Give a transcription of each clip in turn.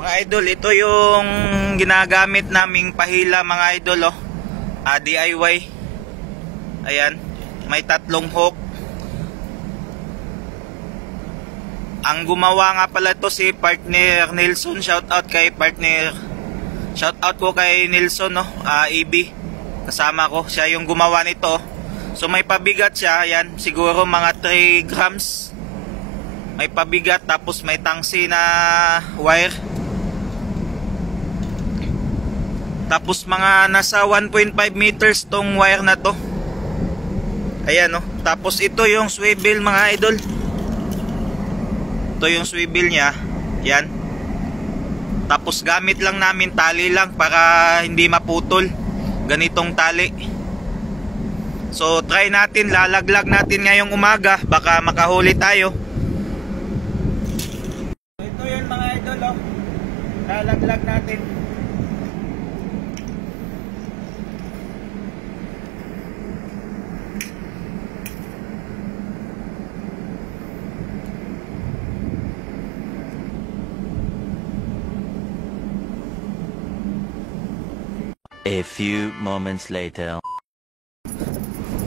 Mga idol, ito yung ginagamit naming pahila mga idol, oh. DIY. Ayan, may tatlong hook. Ang gumawa nga pala to si partner Nelson. Shout out kay partner. Shout out ko kay Nelson, no. EB. Kasama ko, siya yung gumawa nito. So may pabigat siya, ayan, siguro mga 3 grams. May pabigat, tapos may tangsi na wire. Tapos mga nasa 1.5 meters tong wire na to. Ayan, no. Tapos ito yung swivel mga idol. Ito yung swivel niya. Yan. Tapos gamit lang namin tali lang para hindi maputol. Ganitong tali. So try natin, lalaglag natin ngayong umaga, baka makahuli tayo. Ito yun mga idol, oh. Lalaglag natin. A few moments later.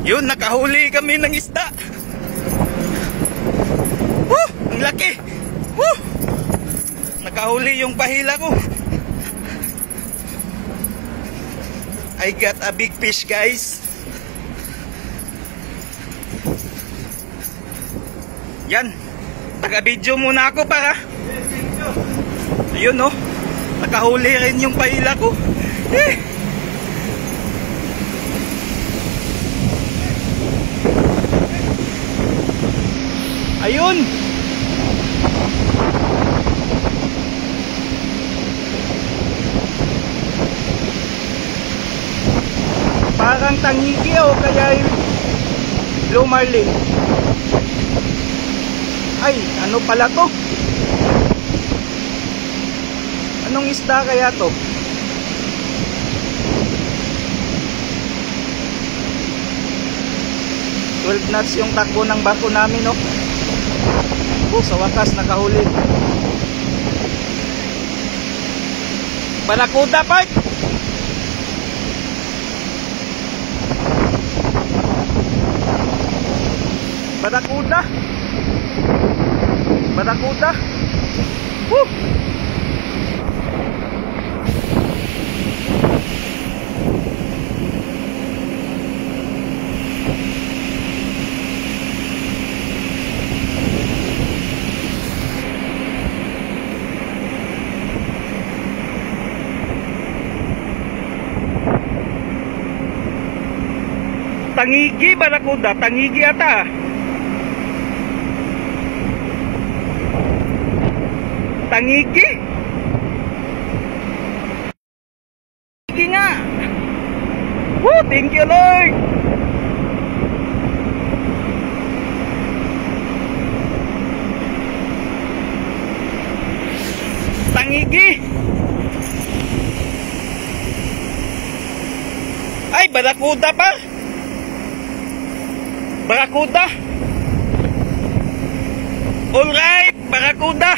Yun, nakahuli kami ng isda. Woo! Ang laki. Woo! Nakahuli yung pahila ko. I got a big fish, guys. Yan. Taga-video muna ako para. Ayun, no. Nakahuli rin yung pahila ko. Ayun. Parang tangigi o kaya blue marlin. Ay, ano pala to? Anong isda kaya to? Twelve knots yung takbo ng barko namin, no? Sa wakas nakahuli. Barakuda, Park. Barakuda. Barakuda. Woo! Tangigi, barakuda, tangigi ata. Tangigi. Tangigi nga. Woo, thank you Lord. Tangigi. Ay, barakuda pa. Barakuda. Alright, barakuda.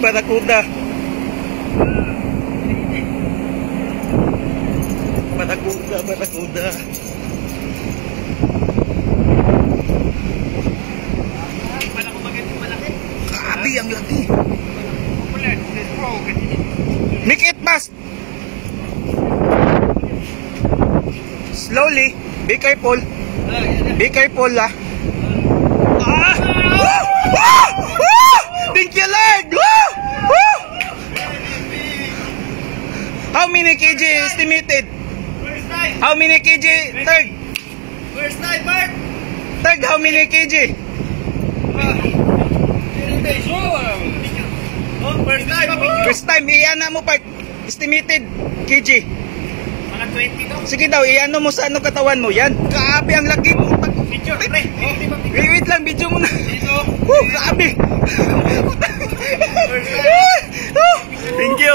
Barakuda. Barakuda, barakuda. Grabe ang laki. Mikit mas. Slowly, be careful. Be careful, ah. Woo! Woo! Woo! Thank you, Lord. Woo! Woo! How many kg estimated? How many kg? Third. First night, Mark. Third, how many kg? First time. First time, iyan mo part. Estimated kg. Mga 20 daw. Sige daw, iyan mo sa ano katawan mo. Yan, grabe ang laki mo. Picture, pre. Wait lang, video mo na. Dito. Grabe. First time. Thank you.